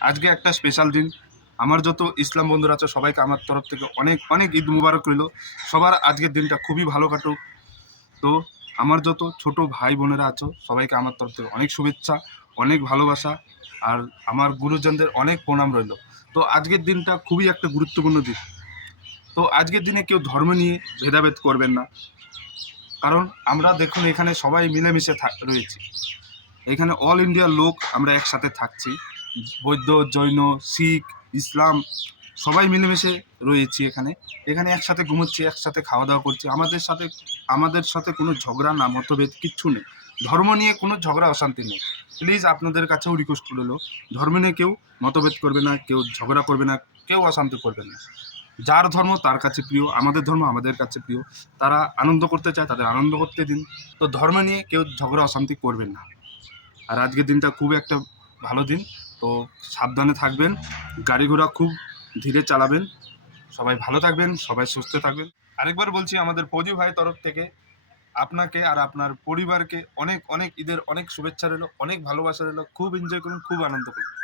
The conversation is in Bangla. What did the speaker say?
আজকে একটা স্পেশাল দিন। আমার যত ইসলাম বন্ধুরা আছে, সবাইকে আমার তরফ থেকে অনেক অনেক ঈদ মুবারক রইল। সবার আজকের দিনটা খুবই ভালো কাটুক। তো আমার যত ছোট ভাই বোনেরা আছো, সবাইকে আমার তরফ থেকে অনেক শুভেচ্ছা, অনেক ভালোবাসা, আর আমার গুরুজনদের অনেক প্রণাম রইল। তো আজকের দিনটা খুবই একটা গুরুত্বপূর্ণ দিন। তো আজকের দিনে কেউ ধর্ম নিয়ে ভেদাভেদ করবেন না। কারণ আমরা দেখুন, এখানে সবাই মিলেমিশে থাক- রয়েছি। এখানে অল ইন্ডিয়ার লোক আমরা একসাথে থাকছি। বৌদ্ধ, জৈন, শিখ, ইসলাম সবাই মিলেমিশে রয়েছি এখানে। এখানে একসাথে ঘুমোচ্ছি, একসাথে খাওয়া দাওয়া করছি। আমাদের সাথে আমাদের সাথে কোনো ঝগড়া না, মতভেদ কিচ্ছু নেই। ধর্ম নিয়ে কোনো ঝগড়া, অশান্তি নেই। প্লিজ আপনাদের কাছেও রিকোয়েস্ট করল ধর্ম নিয়ে কেউ মতভেদ করবে না, কেউ ঝগড়া করবে না, কেউ অশান্তি করবে না। যার ধর্ম তার কাছে প্রিয়, আমাদের ধর্ম আমাদের কাছে প্রিয়। তারা আনন্দ করতে চায়, তাদের আনন্দ করতে দিন। তো ধর্ম নিয়ে কেউ ঝগড়া, অশান্তি করবেন না। আর আজকের দিনটা খুব একটা ভালো দিন। তো সাবধানে থাকবেন, গাড়ি ঘোড়া খুব ধীরে চালাবেন। সবাই ভালো থাকবেন, সবাই সুস্থ থাকবেন। আরেকবার বলছি আমাদের ফৌজি ভাই তরফ থেকে, আপনাকে আর আপনার পরিবারকে অনেক অনেক ঈদের অনেক শুভেচ্ছা রইল, অনেক ভালোবাসা রইল, খুব এনজয় করুন, খুব আনন্দ করুন।